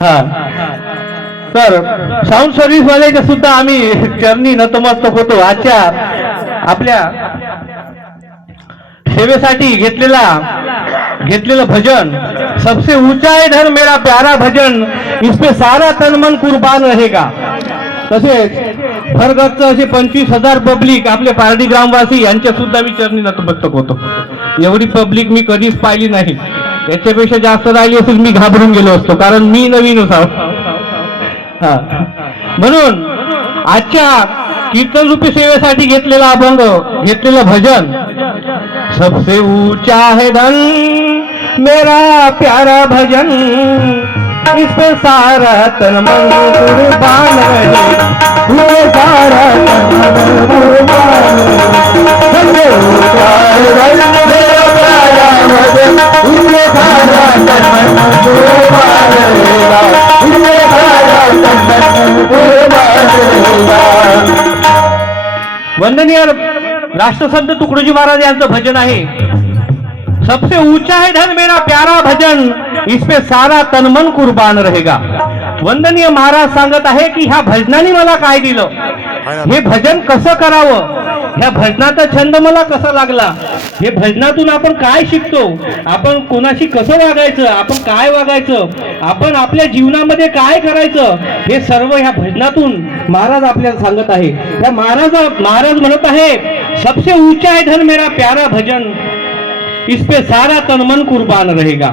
हा, तर sound service वाल्याच्या सुद्धा आम्ही चरणी नतमस्तक होतो. आजच्या आपल्या सेवेसाठी घेतलेलं भजन सबसे ऊंचा है धन मेरा प्यारा भजन, इसपे सारा तन मन कुर्बान रहेगा. तसेच भरगच्च असे 25,000 पब्लिक आपले पारडी ग्रामवासी यांच्या सुद्धा मी चरणी नतमस्तक होतो. एवढी पब्लिक मी कधीच पाहिली नाही. याच्यापेक्षा जास्त राहिली असेल मी घाबरून गेलो असतो, कारण मी नवीन होतो. म्हणून आजच्या कीर्तन रूपी सेवेसाठी घेतलेला अभंग, घेतलेलं भजन सबसे ऊंचा है धन मेरा प्यारा भजन, इस पे सारा तन मन कुर्बान रहेगा, ये सारा तन मन कुर्बान रहेगा. सबसे ऊंचा है धन मेरा प्यारा भजन, इस पे सारा तन मन कुर्बान रहेगा, ये सारा तन मन कुर्बान रहेगा. वंदनीय राष्ट्रसंत तुकडोजी महाराज यांचं भजन आहे. सबसे ऊंचा है धन मेरा प्यारा भजन, इस पे सारा तन मन कुर्बान रहेगा. वंदनीय महाराज सांगत आहे की ह्या भजनाने मला काय दिलं, हे भजन कसं करावं, ह्या भजनाचा छंद मला कसा लागला, हे भजनातून आपण काय शिकतो, आपण कोणाशी कसं वागायचं, आपण काय वागायचं, आपण आपल्या जीवनामध्ये काय करायचं, हे सर्व ह्या भजनातून महाराज आपल्याला सांगत आहे. त्या महाराज म्हणत आहे सबसे ऊंचा है धन मेरा प्यारा भजन, इस पे सारा तन मन कुर्बान रहेगा.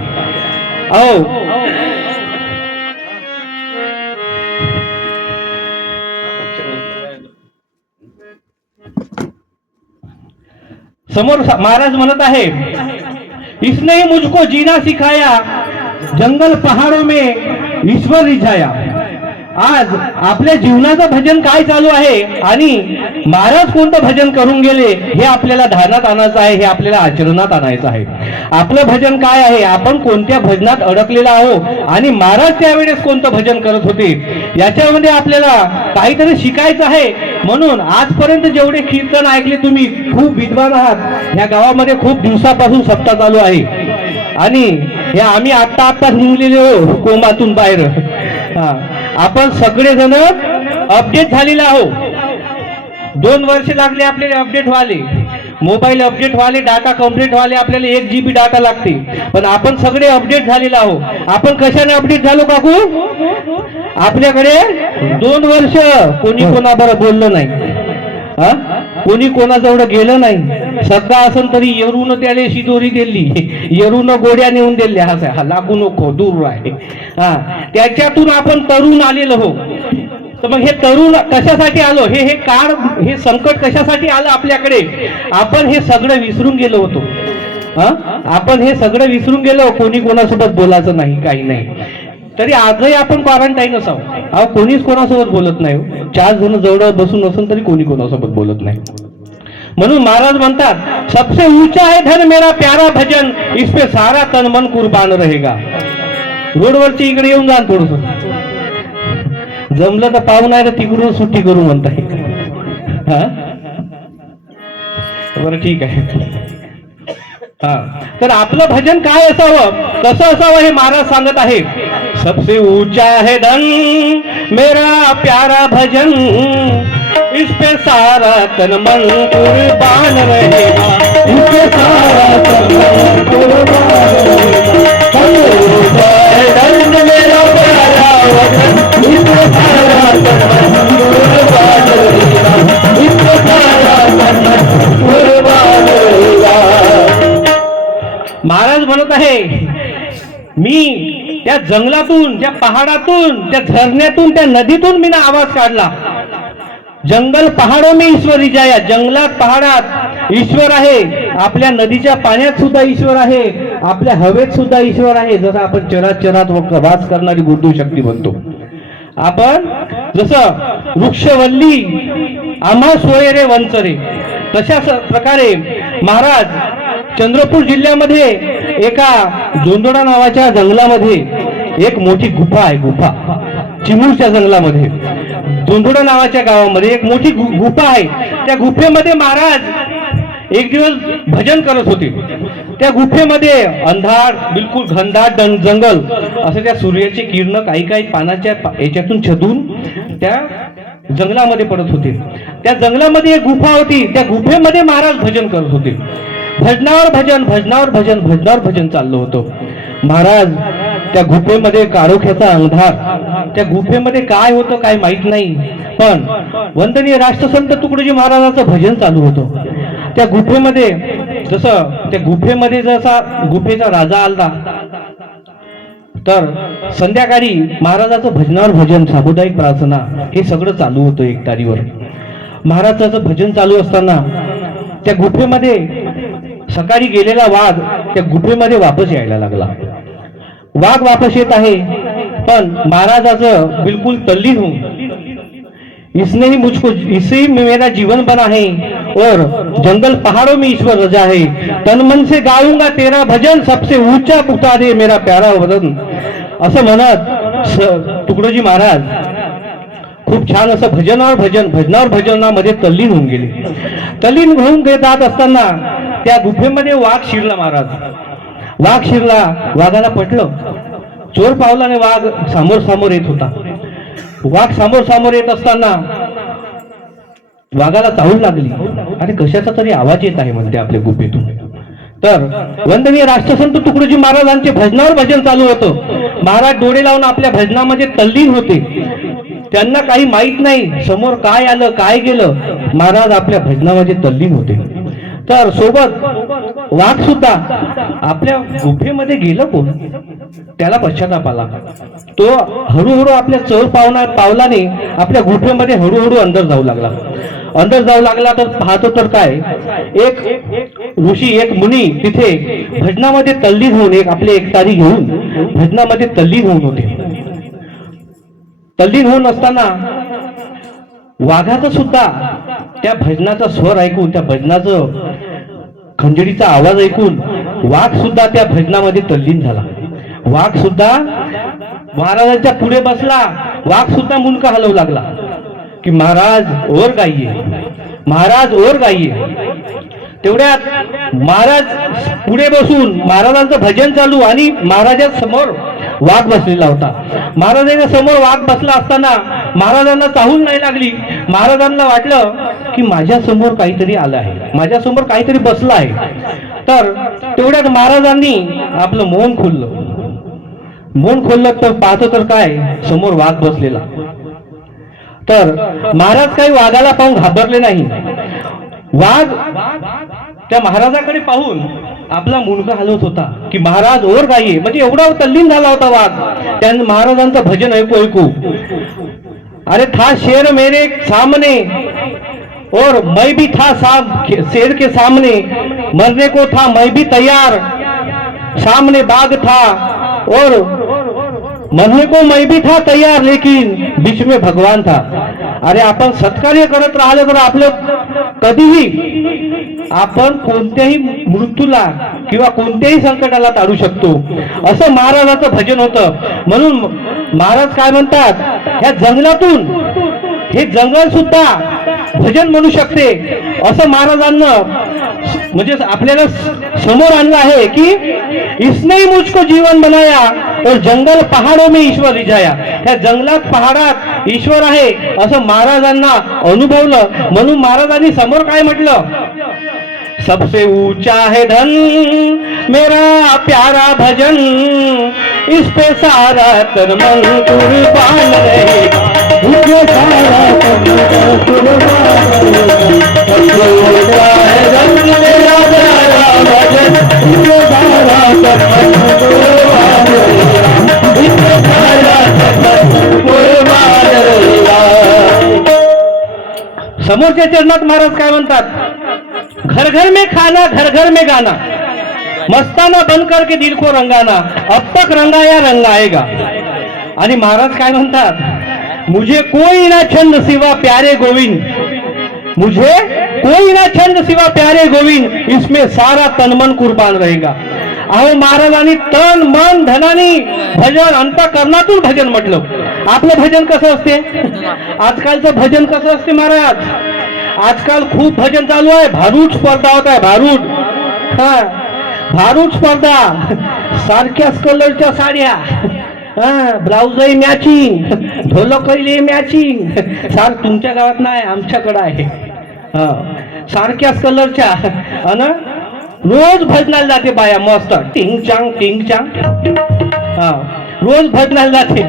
समोर महाराज म्हणत आहे इसने ही मुझको जीना सिखाया, जंगल पहाड़ों में ईश्वर रिझाया. आज आपल्या जीवनाचं भजन काय चालू आहे आणि महाराज कोणतं भजन करून गेले हे आपल्याला ध्यानात आणायचं आहे, हे आपल्याला आचरणात आणायचं आहे. आपलं भजन काय आहे, आपण कोणत्या भजनात अडकलेला आहोत आणि महाराज त्यावेळेस कोणतं भजन करत होते, याच्यामध्ये आपल्याला काहीतरी शिकायचं आहे. म्हणून आजपर्यंत जेवढे कीर्तन ऐकले तुम्ही, खूप विद्वान आहात. या गावामध्ये खूप दिवसापासून सप्ताह चालू आहे आणि हे आम्ही आत्ताच निघलेले हो कोमातून बाहेर. आपण सगळेजण अपडेट झालेले आहोत. 2 वर्ष लागले आपल्याला अपडेट व्हायला, मोबाईल अपडेट व्हायला, डाटा कंप्लीट व्हायला आपल्याला 1 GB डाटा लागते. पण आपण सगळे अपडेट झालेले आहोत. आपण कशाने अपडेट झालो काकू? आपल्याकडे 2 वर्ष कोणी कोणाबरोबर बोललो नाही, कोणी कोणाजवळ गेलं नाही. सध्या असन तरी येरून त्याने शिदोरी दिली, येरून गोड्या नेऊन दिल्या, हा लागू नको दूर आहे. त्याच्यातून आपण तरुण आलेलो हो. तर मग हे तरुण कशासाठी आलो, हे काळ, हे संकट कशासाठी आलं आपल्याकडे? आपण हे सगळं विसरून गेलो होतो. आपण हे सगळं विसरून गेलो. कोणी कोणासोबत बोलायचं नाही, काही नाही. तरी आजही आपण क्वारंटाईन असावं. कोणीच कोणासोबत बोलत नाही. 4 जण जवळ बसून असून तरी कोणी कोणासोबत बोलत नाही. म्हणून महाराज म्हणतात सबसे ऊंचा है धन मेरा प्यारा भजन, इस पे सारा तन मन कुर्बान रहेगा. रोडवरची इकडे येऊन जा थोडस, जमलं तर पाहून आहे तर तिकडून सुट्टी करू म्हणताय. बरं ठीक आहे. तर आपलं भजन काय असावं, कसं असावं हे महाराज सांगत आहे. सबसे ऊंचा है धन मेरा प्यारा भजन, इस पे सारा तन मन कुर्बान रहेगा, इस पे सारा तन मन कुर्बान रहेगा. धन मेरा प्यारा भजन, इस पे सारा तन मन कुर्बान रहेगा, इस पे सारा तन मन कुर्बान रहेगा. महाराज म्हणत आहे मी त्या जंगलातून, त्या पहाडातून, त्या झरण्यातून, त्या नदीतून मी ना आवाज काढला. जंगल पहाडो में ईश्वर रिझाया. जंगलात पहाडात ईश्वर आहे. आपल्या नदीच्या पाण्यात सुद्धा ईश्वर आहे. आपल्या हवेत सुद्धा ईश्वर आहे. जसं आपण चराचरात वास करणारी बुद्धिशक्ती म्हणतो. आपण जसं वृक्षवल्ली आम्हा सोयरे वंचरे, तशा प्रकारे महाराज चंद्रपूर जिल्ह्यामध्ये एका जोंधोडा नावाच्या जंगलामध्ये एक मोठी गुफा आहे. गुफा चिमूरच्या जंगलामध्ये, जोंधोडा नावाच्या गावामध्ये एक मोठी गुफा आहे. त्या गुफेमध्ये महाराज एक दिवस भजन करत होते. त्या गुफेमध्ये अंधार, बिलकुल घनदाट जंगल, असं त्या सूर्याची किरण काही काही पानाच्या याच्यातून छेदून त्या जंगलामध्ये पडत होते. त्या जंगलामध्ये एक गुफा होती. त्या गुफेमध्ये महाराज भजन करत होते. भजनावर भजन, भजनावर भजन, भजनावर भजन चाललं होतं. महाराज त्या गुफेमध्ये काळोख्याचा अंधार, त्या गुफेमध्ये काय होतं काय माहित नाही, पण वंदनीय राष्ट्रसंत तुकडोजी महाराजांचं भजन चालू होतं. त्या गुफेमध्ये जसा गुफेचा राजा आला, तर संध्याकाळी महाराजाचं भजनावर भजन, सामुदायिक प्रार्थना हे सगळं चालू होतं एकतारीवर. महाराजाचं भजन चालू असताना त्या गुफेमध्ये सकाळी गेलेला वाघ त्या गुफेमध्ये वापस यायला लागला. वाघ वापस येत आहे, पण महाराजाचं बिलकुल तल्लीन होऊन, इससे मेरा जीवन बना है और जंगल पहाड़ों में ईश्वर रजा है, तन मन से गाऊंगा तेरा भजन, सबसे ऊंचा उठा दे मेरा प्यारा वदन, असं म्हणत तुकडोजी महाराज खूप छान असं भजनावर भजन, भजनावर भजनामध्ये तल्लीन होऊन गेले. तल्लीन होऊन जात असताना त्या गुफेमध्ये वाघ शिरला. वाघ शिरला, वाघाला पटलं. चोर पावलाने वाघ समोर समोर येत होता. वाघ समोर समोर येत असताना वाघाला चाहूल लागली. आणि कशाचा तरी आवाज येत आहे म्हणते आपल्या गुफेतून. तर वंदनीय राष्ट्रसंत तुकडोजी महाराजांचे भजनावर भजन चालू होतं. महाराज डोळे लावून आपल्या भजनामध्ये तल्लीन होते. त्यांना काही माहित नाही समोर काय आलं काय गेलं, महाराज आपल्या भजनामध्ये तल्लीन होते. तर सोबत वाघ सुद्धा आपल्या गुफेमध्ये गेलं कोण, त्याला पश्चाताप आला. तो हळूहळू आपल्या चोर पावलाने आपल्या गुफेमध्ये हळूहळू अंदर जाऊ लागला. तर पाहतो तर काय, एक ऋषी, एक मुनी तिथे भजनामध्ये तल्लीन होऊन, आपले एकतारी घेऊन भजनामध्ये तल्लीन होऊन होते. तल्लीन होऊन असताना वाघाचा सुद्धा त्या भजनाचा स्वर ऐकून, त्या भजनाचं खंजडीचा आवाज ऐकून वाघ सुद्धा त्या भजनामध्ये तल्लीन झाला. वाघ सुद्धा महाराजांच्या पुढे बसला. वाघ सुद्धा मुंडका हलवू लागला की महाराज और गाइये, महाराज और गाइये. तेवढ्यात महाराज पुढे बसून महाराजांचं भजन चालू, आणि महाराजांच्या समोर वाघ बसलेला होता. महाराजांच्या समोर वाघ बसला असताना महाराजांना चाहूल नाही लागली. महाराजांना वाटलं की माझ्या समोर काहीतरी आलं आहे, माझ्या समोर काहीतरी बसलं आहे. तर तेवढ्यात महाराजांनी आपलं मौन खोललं तर पाहतो तर काय, समोर वाघ बसलेला. तर महाराज काही वाघाला पाहून घाबरले नाही. वाघ त्या महाराजाकडे पाहून आपला मुंडका हलवत होता की महाराज और गाइये, म्हणजे एवढा तल्लीन झाला होता वाघ त्याने महाराजांचं भजन ऐकू. अरे था शेर मेरे सामने और मैं भी था शेर के सामने, मरने को था मैं भी तैयार, सामने बाघ था और मरने को मैं भी था तैयार, लेकिन बीच में भगवान था. अरे आपण सत्कार्य करत राहिले तर आपलं कधीही आपण कोणत्याही मृत्यूला किंवा कोणत्याही संकटाला टाळू शकतो, असं महाराजांचं भजन होतं. म्हणून महाराज काय म्हणतात, ह्या जंगलातून हे जंगल सुद्धा भजन म्हणू शकते, असं महाराजांना म्हणजे आपल्याला समोर आणलं आहे की इसने ही मुझको जीवन बनाया और जंगल पहाड़ों में ईश्वर रिझाया. त्या जंगलात पहाडात ईश्वर आहे असं महाराजांना अनुभवलं. म्हणून महाराजांनी समोर काय म्हटलं, सबसे ऊंचा है धन मेरा प्यारा भजन, इस पे सारा तन मन कुर्बान रहेगा, मुझे सारा तन मन कुर्बान रहेगा. सबसे ऊंचा है धन मेरा प्यारा भजन, मुझे सारा तन मन कुर्बान रहेगा, इस पे सारा तन मन कुर्बान रहेगा. समोरच्या चरणात महाराज काय म्हणतात, घर घर में खाना घर घर में गाना, मस्ताना बन करके दिल को रंगाना, अब तक रंगाया रंगाएगा. आणि महाराज काय म्हणतात, मुझे कोई ना छंद सिवा प्यारे गोविंद, मुझे कोई ना छंद सिवा प्यारे गोविंद, इसमें सारा तन मन कुर्बान रहेगा. अहो महाराजांनी तन मन धनानी भजन अंतःकरणातून भजन म्हटलं. आपलं भजन कसं असते, आजकालचं भजन कसं असते महाराज, आजकाल खूप भजन चालू आहे, भारूड स्पर्धा होत आहे, भारूड. हा भारूड स्पर्धा, सारख्याच कलरच्या साड्या, ब्लाउजही मॅचिंग, ढोलकही मॅचिंग. सार तुमच्या गावात नाही, आमच्याकडे आहे. सारख्याच कलरच्या. आणि रोज भजनाला जाते बाया मस्त टिंग चांग टिंग चांग. रोज भजनाला जाते.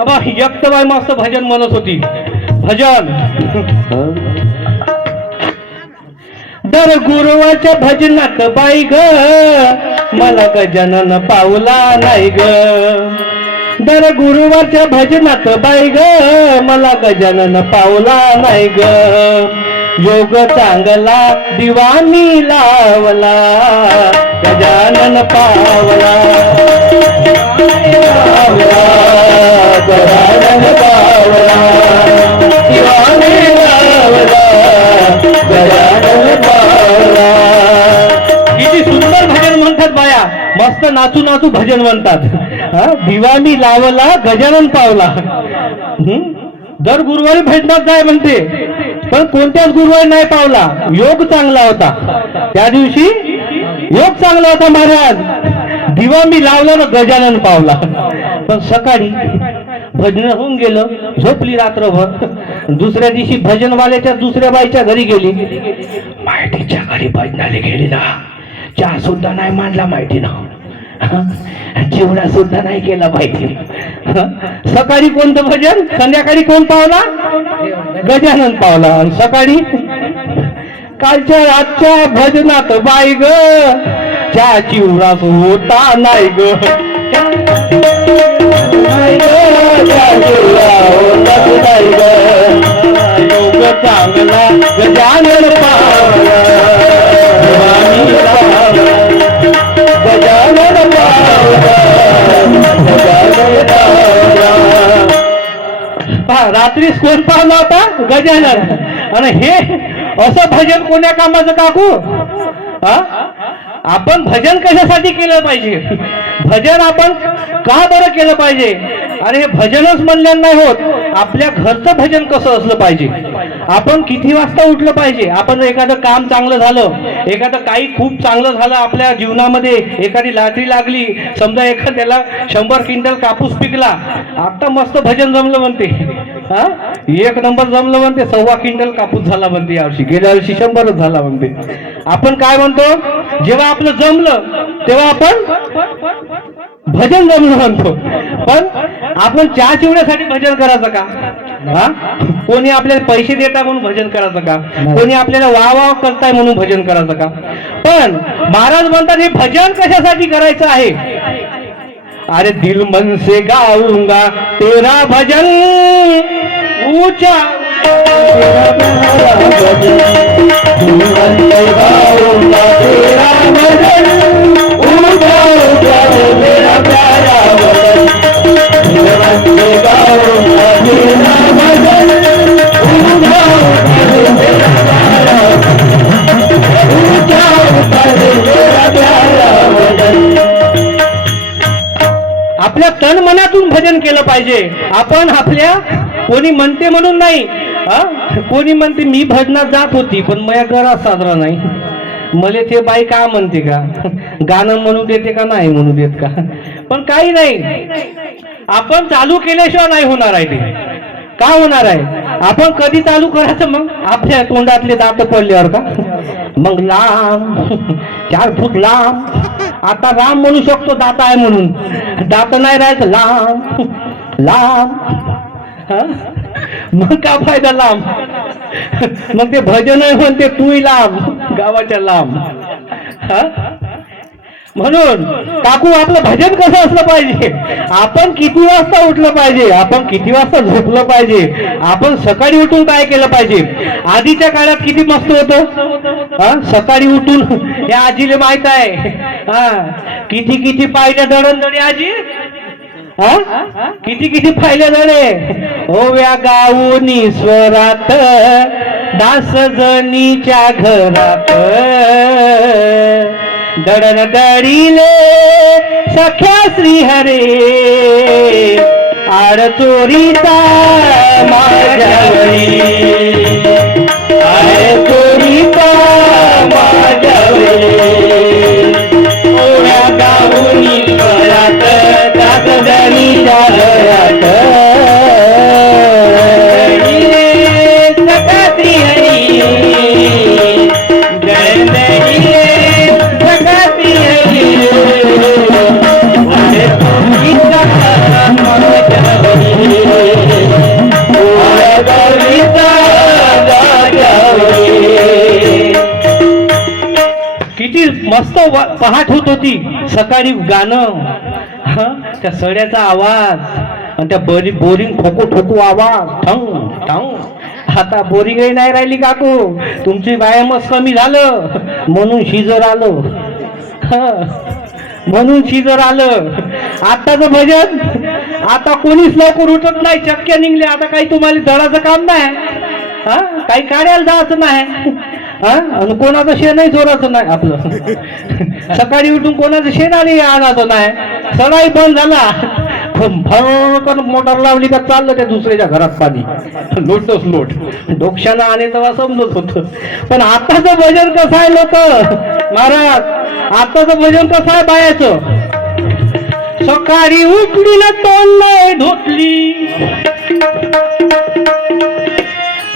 अबा एक तर बाई मस्त भजन म्हणत होती. भजन दर गुरुवाच्या भजनात बाई ग मला गजानन पावला नाही ग. दर गुरुवारच्या भजनात बाई ग मला गजानन पावला नाही ग. योग चांगला दिवाणी लावला गजानन पावला. गजानन पावला दिवाणी लावला गजानन पावला. किती सुंदर भजन म्हणतात बाया, मस्त नाचू नाचू भजन म्हणतात. दिवाणी लावला गजानन पावला. दर गुरुवारी भजनात जाय म्हणते, पण कोणत्याच गुरुवारी नाही पावला. योग चांगला होता त्या दिवशी, योग चांगला होता महाराज. दिवा मी लावला ना गजानन पावला. पण सकाळी भजन होऊन गेलं, झोपली रात्रभर. दुसऱ्या दिवशी भजनवाल्याच्या दुसऱ्या बाईच्या घरी गेली. माहितीच्या घरी भजनाला गेली ना, चहा सुद्धा नाही मांडला माहिती ना, जेवणा सुद्धा नाही केला माहिती. सकाळी कोणतं भजन, संध्याकाळी कोण पावला, गजानन पावला. आणि सकाळी कालच्या रातच्या भजनात बाई ग चहा चिवडा होता नाही ग. योग चांगला गजानन पावला गजानन पावला गजानन पावला. रात्रीच कोण पावला होता, गजानन. आणि हे असं भजन कोण्या कामाचं काकू? आपण भजन कशासाठी केलं पाहिजे? भजन आपण का बरं केलं पाहिजे? आणि हे भजनच म्हणल्यानं नाही होत. आपल्या घरचं भजन कसं असलं पाहिजे, आपण किती वाजता उठलं पाहिजे, आपण एखादं काम चांगलं झालं, एखादं काही खूप चांगलं झालं आपल्या जीवनामध्ये, एखादी लॉटरी लागली, समजा एखाद्याला 100 क्विंटल कापूस पिकला, आता मस्त भजन जमलं म्हणते. 1 नंबर जमलं म्हणते, 1.25 क्विंटल कापूस झाला म्हणते यावर्षी, गेल्या वर्षी 100च झाला म्हणते. आपण काय म्हणतो, जेव्हा आपलं जमलं तेव्हा आपण भजन जमलं म्हणतो. पण आपण चहा चिवड्यासाठी भजन करायचं का? कोणी आपल्याला पैसे देता म्हणून भजन करायचं का? कोणी आपल्याला वाह करताय म्हणून भजन करायचं का? पण महाराज म्हणतात हे भजन कशासाठी करायचं आहे? अरे दिल मन से गाऊंगा तेरा भजन ऊंचा, दिल मन से गाऊंगा तेरा भजन ऊंचा ऊंचा मेरा प्यारा वतन. दिल मन से गाऊंगा तेरा भजन ऊंचा ऊंचा मेरा प्यारा ऊंचा ऊंचा मेरा प्यारा वतन. आपल्या तन मनातून भजन केलं पाहिजे. आपण आपल्या कोणी म्हणते म्हणून नाही. कोणी म्हणते मी भजनात जात होती पण माझ्या घरात साजरा नाही, मले ते बाई का म्हणते का, गाणं म्हणू देते का नाही म्हणू देत का. पण काही नाही, आपण चालू केल्याशिवाय नाही होणार आहे. ते का होणार आहे? आपण कधी चालू करायचं? मग आपल्या तोंडातले दात पडल्यावर का? मग लांब 4 फूट लांब. आता राम म्हणू शकतो दात आहे म्हणून, दात नाही राहायचं, लांब लांब. मग का फायदा लांब? मग ते भजन आहे म्हणते तूही लांब, गावाच्या लांब. म्हणून काकू आपलं भजन कसं असलं पाहिजे? आपण किती वाजता उठलं पाहिजे, आपण किती वाजता झोपलं पाहिजे, आपण सकाळी उठून काय केलं पाहिजे? आधीच्या काळात किती मस्त होतं, सकाळी उठून या आजीला माहित आहे किती किती पाहिल्या दळणदळी आजी, किती किती पाहिल्या दळे. ओव्या गाऊन स्वरात दास जणीच्या घरात, दळण दळीले सख्या श्रीहरे, आड चोरीचा माझ्यावरी, आड चोरीचा माझ्यावरी. विद्यालयात सखा श्री हरी जय सखा श्री हरी किती मस्त पहाट होत होती सकाळी गाणं, त्या सड्याचा आवाज आणि त्या बोरिंग ठोको ठोको आवाज ठंग ठंग. आता बोरिंगही नाही राहिली काकू, तुमची व्यायामच कमी झालं म्हणून शिजर आलं, म्हणून शिजर आलं. आताचं भजन आता कोणीच लवकर उठत नाही, चक्क्या निघले. आता काही तुम्हाला दळाचं काम नाही, काही काढायला जायचं नाही, आणि कोणाचं शेणही जोराचं नाही. आपलं सकाळी उठून कोणाचं शेण आणायचं नाही, सगळाही बंद झाला. भरकन मोटर लावली का चाललं त्या दुसऱ्याच्या घरात पाणी, लोटच लोट. डोक्यानं आणि तेव्हा समजत होत. पण आताचं भजन कसं आहे लोक महाराज, आताचं भजन कसं आहे बायाचं. सकाळी उठली ना तोंड नाही धुतली,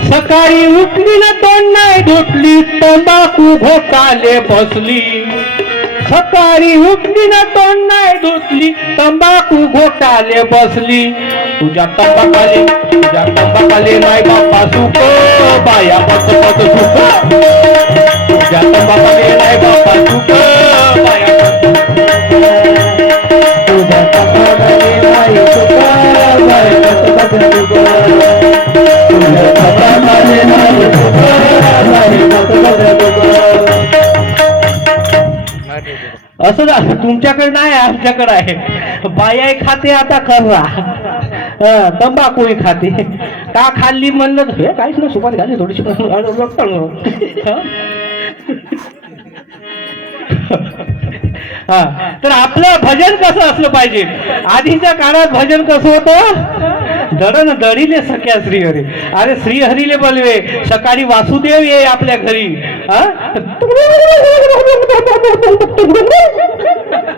सकाळी उठली ना तोंड नाही धुतली, तंबाखू घोटाले बसली. सकाळी उठली ना तोंड नाही धुतली, तंबाखू घोटाले बसली. तुझ्या तंबाखाले नाही बाप्पा सुख, बाया पत पत सुख. तुझ्या तंबाखाले नाही बाप्पा सुख, बाया तुझ्या तंबाखाले नाही सुख, बाया पत पत सुख. तुझ्या तंबाखाले नाही सुख, बाया पत पत सुख. असं तुमच्याकडे नाही, आमच्याकडे आहे. बायाही खाते आता खर्रा, तंबाखूही खाते. का खाल्ली म्हणलं तर काहीच नाही, सुपारी खाल्ली थोडीशी. तर आपलं भजन कसं असलं पाहिजे. आधीच्या काळात भजन कसं होतं, दडन दडीले सख्या श्रीहरी. अरे श्रीहरीले बोलवे, सकाळी वासुदेव ये आपल्या घरी,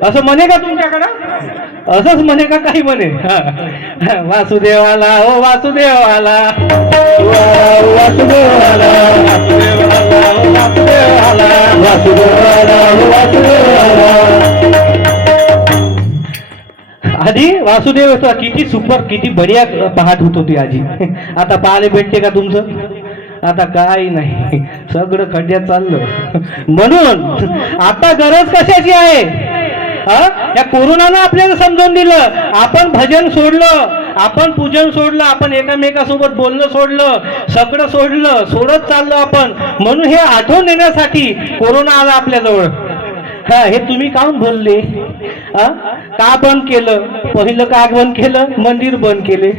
असं म्हणे का तुमच्याकडं, असंच म्हणे का काही म्हणे. वासुदेव आला हो वासुदेव आला, वासुदेव आला, वासुदेव आला हो वासुदेव आला, वासुदेव आला हो वासुदेव आला. आधी वासुदेव किती सुपर, किती बढिया पहाट होत होती आजी. आता पाहायला भेटते का तुमचं, आता काही नाही, सगळं खड्ड्यात चाललं. म्हणून आता गरज कशाची आहे, या कोरोनानं आपल्याला समजून दिलं. आपण भजन सोडलं, आपण पूजन सोडलं, आपण एकामेकासोबत बोलणं सोडलं, सगळं सोडलं, सोडत चाललो आपण. म्हणून हे आठवण येण्यासाठी कोरोना आला आपल्याजवळ. हे तुम्ही काहून बोलले, का बंद केलं, पहिलं काय बंद केलं, मंदिर बंद केले,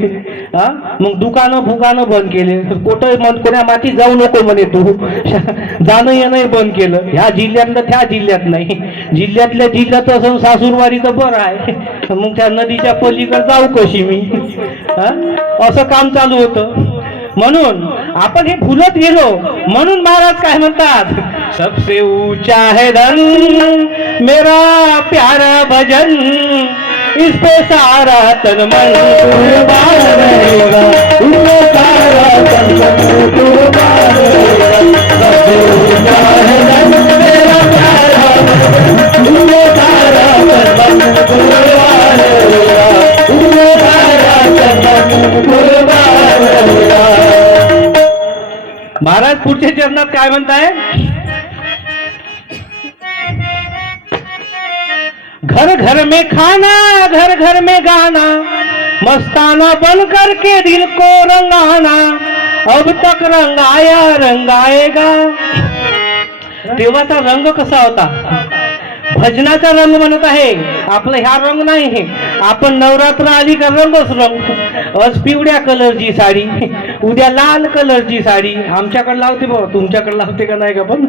मग दुकानं बंद केले, कोण्या माती जाऊ नको म्हणे तू, जाणं येणं बंद केलं. ह्या जिल्ह्यातलं त्या जिल्ह्यात नाही, जिल्ह्यातल्या जिल्ह्यात असं सासूरवाडी तर बरं आहे, मग त्या नदीच्या पलीकडे जाऊ कशी मी, असं काम चालू होतं. म्हणून आपण हे भुलत गेलो. म्हणून महाराज काय म्हणतात, सबसे ऊंचा है धन मेरा प्यारा भजन, इस पे सारा तन मन कुर्बान रहेगा, इसमें सारा तन मन कुर्बान रहेगा. सबसे ऊंचा है धन मेरा प्यारा भजन, इसमें सारा तन मन कुर्बान रहेगा, इसमें सारा तन मन कुर्बान रहेगा. महाराज पुढच्या चरणात काय म्हणताय, घर घर में खाना, घर घर में गाना, मस्ताना बन करके दिल को रंगाना, अब तक रंगाया रंगाएगा. तेव्हाचा रंग कसा होता, भजनाचा रंग म्हणत आहे. आपला ह्या रंग नाही हे. आपण नवरात्र आली का रंगच रंग. आज पिवळ्या कलरची साडी, उद्या लाल कलरची साडी. आमच्याकडे लावते बाबा, तुमच्याकडे लावते का नाही का पण.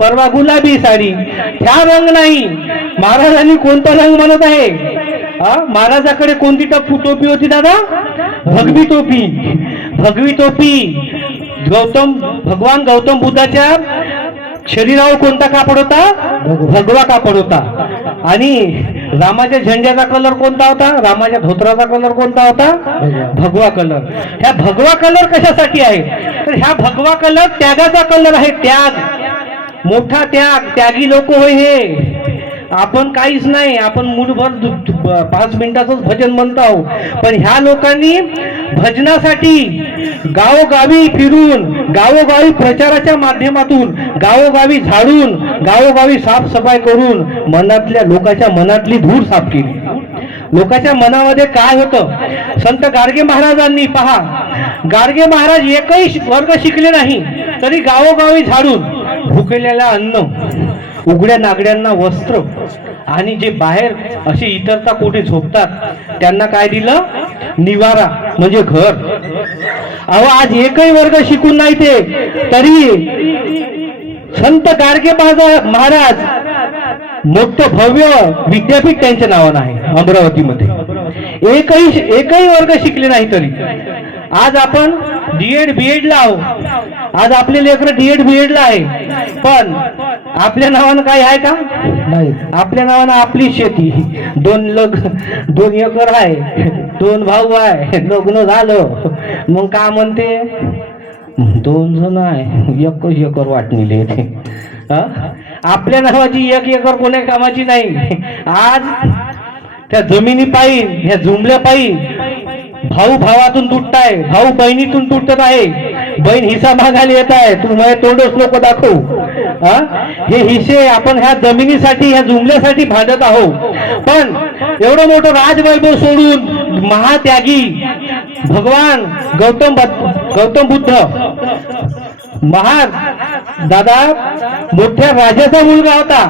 परवा गुलाबी साडी. ह्या रंग नाही. महाराजांनी कोणता रंग म्हणत आहे. महाराजाकडे कोणती टोपी होती दादा. भगवी टोपी. भगवी टोपी. भगवान गौतम बुद्धाच्या शरीरावर कोणता कापड होता. भगवा कापड होता. आणि रामाच्या झेंड्याचा कलर कोणता होता? रामाच्या धोत्राचा कलर कोणता होता? भगवा कलर. ह्या भगवा कलर कशासाठी आहे? तर ह्या भगवा कलर त्यागाचा कलर आहे. त्याग, मोठा त्याग, त्यागी लोक होय हे. आपण काहीच नाही, आपण मुठभर 5 मिनिटाचंच भजन म्हणतो आहोत, पण ह्या लोकांनी भजनासाठी गावोगावी फिरून, गावोगावी प्रचाराच्या माध्यमातून, गावोगावी झाडून, गावोगावी साफसफाई करून मनातल्या लोकांच्या मनातली धूळ साफ केली. लोकांच्या मनामध्ये काय होतं? संत गाडगे महाराजांनी पहा, गाडगे महाराज एकही वर्ग शिकले नाही तरी गावोगावी झाडून भुकेलेला अन्न, उघड्या नागड्यांना वस्त्र, आणि जे बाहेर असे इतरता कोठे झोपतात त्यांना काय दिलं? निवारा, म्हणजे घर. अहो, आज एकही वर्ग शिकून नाही ते, तरी संत गाडगे महाराज मोठं भव्य विद्यापीठ त्यांच्या नावानं आहे अमरावतीमध्ये. एकही वर्ग शिकले नाही तरी आज आपण डीएड बीएड ला आहोत. आज आपले लेकरं डीएड बीएड ला आहे, पण आपल्या नावानं काय आहे का? नाही. आपल्या नावानं आपली शेती, 2 एकर आहे, 2 भाऊ आहे, लग्न झालं, मग का म्हणते 2 जण आहे, 1 एकर वाटणीले येते. आपल्या नावाची 1 एकर कोण्या कामाची नाही. आज त्या जमिनी पायी, ह्या जुमल्या पायी भाऊ भावातून तुटताय, भाऊ बहिणीतून तुटत आहे, बहीण हिस्सा मागायला येत आहे. तू माझ्या तोंडच लोक दाखव. हे हिस्से आपण ह्या जमिनीसाठी, ह्या जुमल्यासाठी भांडत आहोत. पण एवढं मोठं राजवैभव सोडून महात्यागी भगवान गौतम बुद्ध दादा मोठ्या राजाचा मुलगा होता.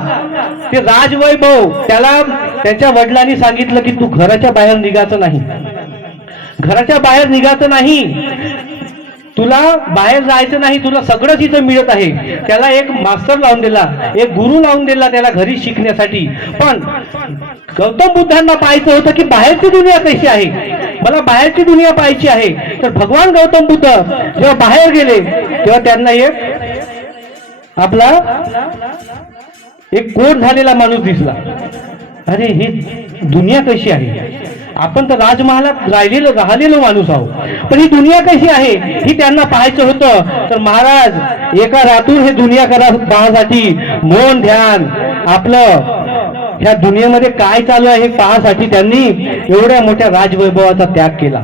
ते राजवैभव, त्याला त्याच्या वडिलांनी सांगितलं की तू घराच्या बाहेर निघायचं नाही, घराच्या बाहेर निघायचं नाही, तुला बाहेर जायचं नाही, तुला सगळंच इथं मिळत आहे. त्याला एक मास्टर लावून दिला, एक गुरु लावून दिला त्याला घरी शिकण्यासाठी. पण गौतम बुद्धांना पाहायचं होतं की बाहेरची दुनिया कशी आहे, मला बाहेरची दुनिया पाहायची आहे. तर भगवान गौतम बुद्ध जेव्हा बाहेर गेले तेव्हा त्यांना एक कोट झालेला माणूस दिसला. अरे, ही दुनिया कशी आहे? आपण तर राजमहालात राहिलेलो माणूस आहोत, पण ही दुनिया कशी आहे ही त्यांना पाहायचं होतं. तर महाराज एका रातून हे दुनिया पाहण्यासाठी मौन ध्यान आपलं ह्या दुनियेमध्ये काय चालू आहे हे पाहण्यासाठी त्यांनी एवढ्या मोठ्या राजवैभवाचा त्याग केला.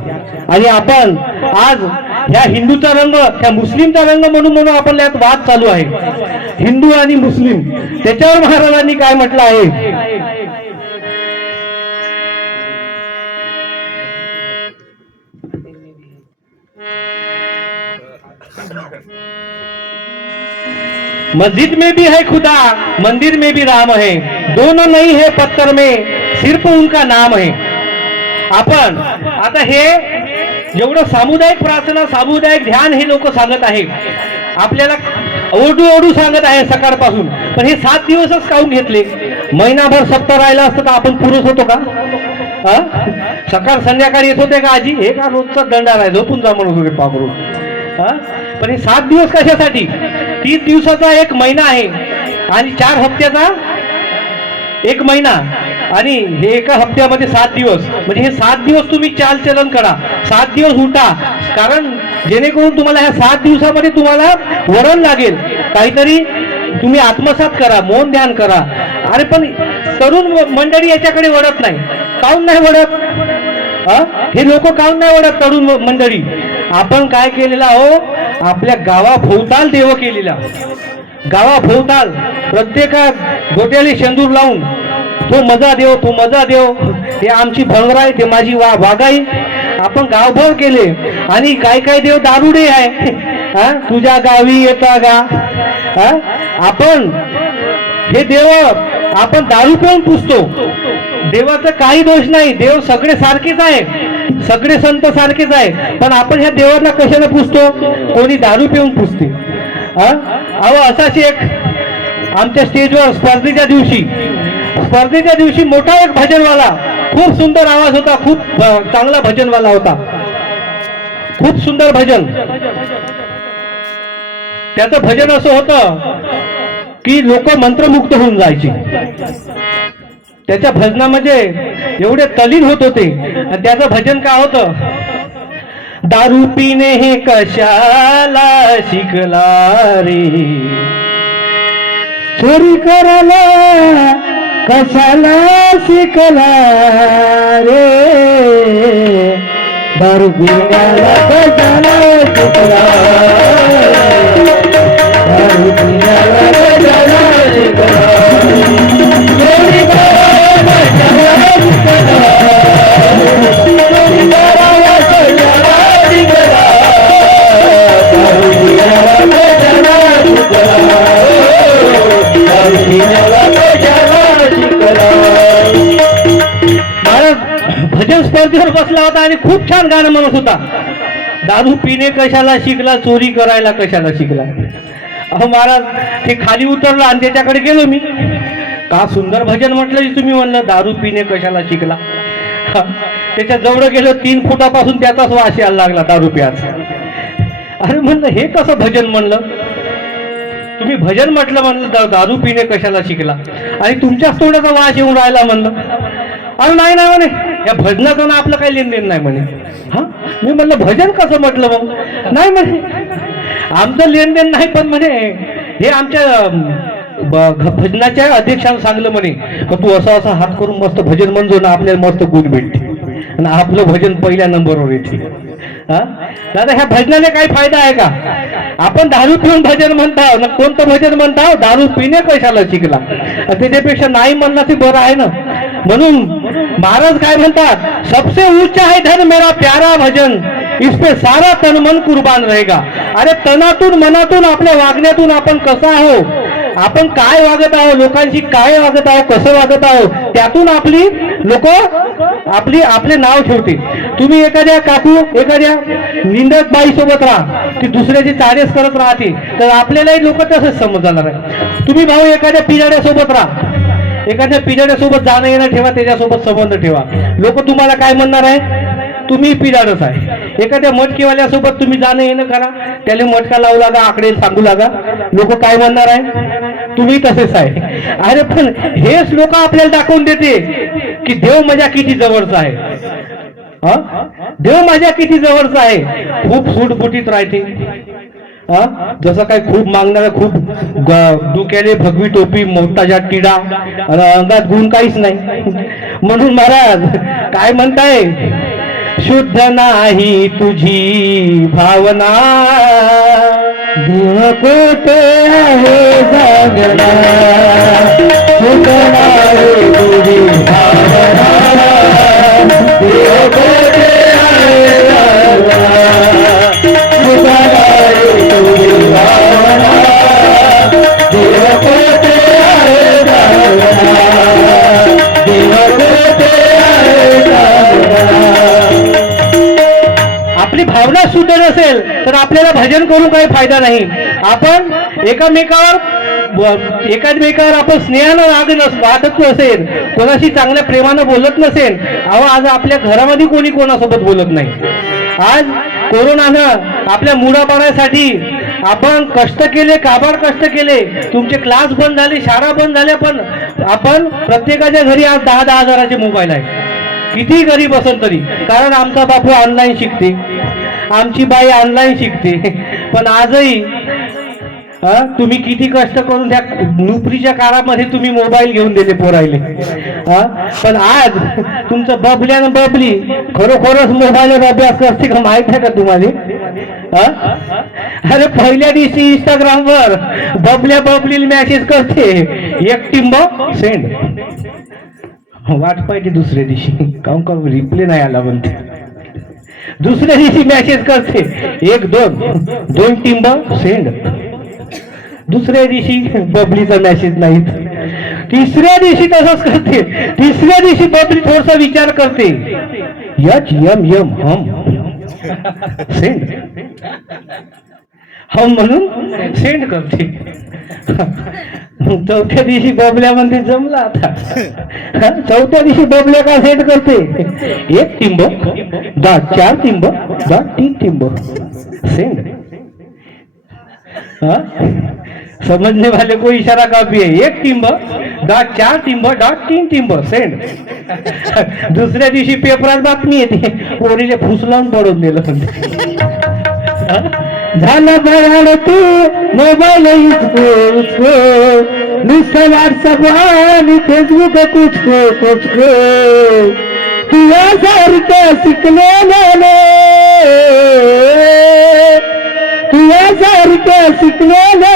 आणि आपण आज ह्या हिंदूचा रंग, ह्या मुस्लिमचा रंग म्हणून आपण यात वाद चालू आहे, हिंदू आणि मुस्लिम. त्याच्यावर महाराजांनी काय म्हटलं आहे? मस्जिद में भी है खुदा, मंदिर में भी राम है, दोनों नहीं है पत्थर में, सिर्फ उनका नाम है. आपण आता हे एवढं सामुदायिक प्रार्थना, सामुदायिक ध्यान हे लोक सांगत आहे, आपल्याला ओढू सांगत आहे सकाळपासून. पण हे 7 दिवसच काऊन घेतले? महिनाभर सप्ताह राहिला असतं तर आपण पुरुष होतो का? सकाळ संध्याकाळी येत होते का आजी? हे का रोजचा दंडार आहे, झोपून जा म्हणून होते पाकरून. पण हे 7 दिवस कशासाठी? 30 दिवसाचा 1 महिना आहे आणि 4 हप्त्याचा 1 महिना, आणि हे एका हप्त्यामध्ये 7 दिवस. म्हणजे हे 7 दिवस तुम्ही चालचलन करा, 7 दिवस उठा, कारण जेणेकरून तुम्हाला ह्या 7 दिवसामध्ये तुम्हाला वरण लागेल, काहीतरी तुम्ही आत्मसात करा, मौन ध्यान करा. अरे पण तरुण मंडळी याच्याकडे वळत नाही. काऊन नाही वळत? हे लोक काऊन नाही वळत तरुण मंडळी? आपण काय केलेलं आहो? आपल्या गावाभोवताल देव केलेला, गावाभोवताल प्रत्येकात गोट्याली शेंदूर लावून तो मजा देव, तो मजा देव, हे आमची भंगराई, ते माझी वाघाई, आपण गावभर केले. आणि काय काय देव दारुडे आहे. तुझ्या गावी येता गा. आपण हे देव आपण दारू पिऊन पुसतो. देवाचा काही दोष नाही, देव सगळे सारखेच आहे, सगळे संत सारखेच आहे, पण आपण ह्या देवाला कशाला पुसतो? कोणी दारू पिऊन पुसते. अहो, असाच एक आमच्या स्टेजवर स्पर्धेच्या दिवशी मोठा एक भजनवाला, खूप सुंदर आवाज होता, खूप चांगला भजनवाला होता, खूप सुंदर भजन. त्याचं भजन असं होतं की लोक मंत्रमुक्त होऊन जायचे. त्याच्या भजनामध्ये एवढे तल्लीन होत होते. आणि त्याचं भजन काय होतं? दारू पिणे हे कशाला शिकला रे, चोरी करायला कशाला शिकला रे, दारू पिण्याला कशाला शिकला, दारू पिण्याला कशाला शिकला, चोरी करायला कशाला शिकला, चोरी करायला कशाला शिकला, दारू पिण्याला कशाला शिकला, दारू पिण्याला कशाला शिकला. महाराज भजन स्पर्धेवर बसला होता आणि खूप छान गाणं म्हणत होता. दारू पिणे कशाला शिकला, चोरी करायला कशाला शिकला. अहो महाराज ते खाली उतरलं आणि त्याच्याकडे गेलो मी. का सुंदर भजन म्हटलं तुम्ही, म्हणलं दारू पिणे कशाला शिकला. त्याच्या जवळ गेलो, 3 फुटापासून त्याचाच वास यायला लागला दारू प्याचा. अरे म्हणलं हे कसं भजन, म्हणलं तुम्ही भजन म्हणलं दारू पिणे कशाला शिकला आणि तुमच्याच तोंडाचा वास येऊन राहिला. म्हणलं अरे नाही नाही म्हणे, या भजनाचं ना आपलं काही लेनदेन नाही म्हणे. हा मी म्हणलं भजन कसं म्हटलं मग. नाही म्हणे आमचं लेनदेन नाही, पण म्हणे हे आमच्या भजनाच्या अध्यक्षांना सांगलं म्हणे तू असं असं हात करून मस्त भजन म्हणजो ना, आपल्याला मस्त गुण भेटते आणि आपलं भजन पहिल्या नंबरवर येते. हा दादा ह्या भजनाने काही फायदा आहे का? आपण दारू पिऊन भजन म्हणताव ना, कोणतं भजन म्हणताव? दारू पिणे कशाला शिकला. त्याच्यापेक्षा नाही म्हणलं ते बरं आहे ना. म्हणून महाराज काय म्हणतात, सबसे ऊंचा है धन मेरा प्यारा भजन, इस पे सारा तन मन कुर्बान रहेगा. अरे तनातून मनातून आपल्या वागण्यातून आपण कसं आहो, आपण काय वागत आहोत, लोकांशी काय वागत आहोत, कसं वागत आहोत, त्यातून आपली लोक आपले नाव ठेवते. तुम्ही एखाद्या काकू एखाद्या निंदक बाई सोबत राहा, ती दुसऱ्याची चाळीस करत राहते, तर आपल्यालाही लोक तसंच समजणार आहे. तुम्ही भाऊ एखाद्या पिजाड्या सोबत राहा, एखाद्या पिजाड्या सोबत जाणं येणं ठेवा, त्याच्यासोबत संबंध ठेवा, लोक तुम्हाला काय म्हणणार आहे, तुम्ही पिजाडच आहे. एखाद्या मटकीवाल्यासोबत तुम्ही जाणं येणं करा, त्याला मटका लावू लागा, आकडे सांगू लागा, लोक काय म्हणणार आहे, तुम्ही तसेच आहे. अरे पण हेच लोक आपल्याला दाखवून देते की देव माझ्या किती जवळचा आहे. देव माझ्या किती जवळचा आहे. खूप सूटबुटीत राहते. जसं काय खूप मागणारा, खूप डोक्याले भगवी टोपी, मोठाच्या टिडा, अंगात गुण काहीच नाही. म्हणून महाराज काय म्हणताय, शुद्ध नाही तुझी भावना, देव कोठे आहे जागना, शुद्ध नाही तुझी भावना, देव कोठे आहे जागना, शुद्ध नाही तुझी भावना, देव कोठे आहे जागना, देव कोठे आहे जागना. आपली भावना शुद्ध नसेल तर आपल्याला भजन करून काही फायदा नाही. आपण एकामेकावर आपण स्नेहानं वागत नसेल, कोणाशी चांगल्या प्रेमानं बोलत नसेल, आज आपल्या घरामध्ये कोणी कोणासोबत बोलत नाही. आज कोरोनानं आपल्या मुलाबाळासाठी आपण कष्ट केले, काबाड कष्ट केले, तुमचे क्लास बंद झाले, शाळा बंद झाल्या, पण आपण प्रत्येकाच्या घरी आज 10-10 हजाराचे मोबाईल आहे. किती गरीब असेल तरी, कारण आमचा बापू ऑनलाईन शिकते, आमची बाई ऑनलाईन शिकते, पण आजही तुम्ही किती कष्ट करून त्या नोकरीच्या काळामध्ये तुम्ही मोबाईल घेऊन दिले पोरायले. पण आज तुमचं बबल्यानं बबली खरोखरच मोबाईलवर अभ्यास करते का माहित आहे का तुम्हाला? अरे पहिल्या दिवशी इंस्टाग्रामवर बबल्या बबलीला मेसेज करते, एक टिंब सेंड, वाट पाहिजे दुसऱ्या दिवशी, काऊन का रिप्ले नाही आला म्हणते. दुसऱ्या दिवशी मेसेज करते, 1-2 टिंब सेंड, दुसऱ्या दिवशी बबलीचा मेसेज नाही. तिसऱ्या दिवशी तसंच करते, तिसऱ्या दिवशी बबली थोडासा विचार करते, HM सेंड, हम म्हणून सेंड करते. चौथ्या दिवशी बबल्या म्हणते जमला आता. चौथ्या दिवशी बबल्या का सेंड करते, 1 टिंब, 4 टिंब, 3 टिंब सेंड. समझने वाले को इशारा काफी है. एक टिंब डॉट 4 टिंब डॉट 3 टिंब सेंड. दुसऱ्या दिवशी पेपरात बातमी येते, पोरीले फुसलावून पडून दिलं म्हणते. झालं बघाल तू मोबाईल उसको नुसतं व्हॉट्सअप आणि फेसबुक कुचको तुझ्यासारखं शिकलेलं तुझ्यासारखं शिकलेलं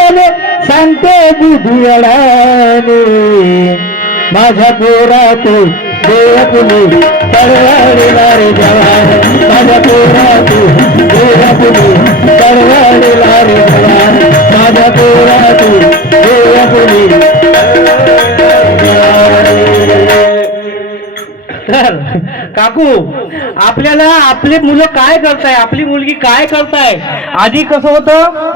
सांगतो बुधुळाने माझ्या पोरा तू देवपुनी तळवाडीला रे जवान माझ्या पोरा तू देवपुनी तळवाडीला रे जवान माझ्या पोरा तू देवपुनी. तर काकू, आपल्याला आपले मुलं काय करताय, आपली मुलगी काय करताय, आधी कसं होतं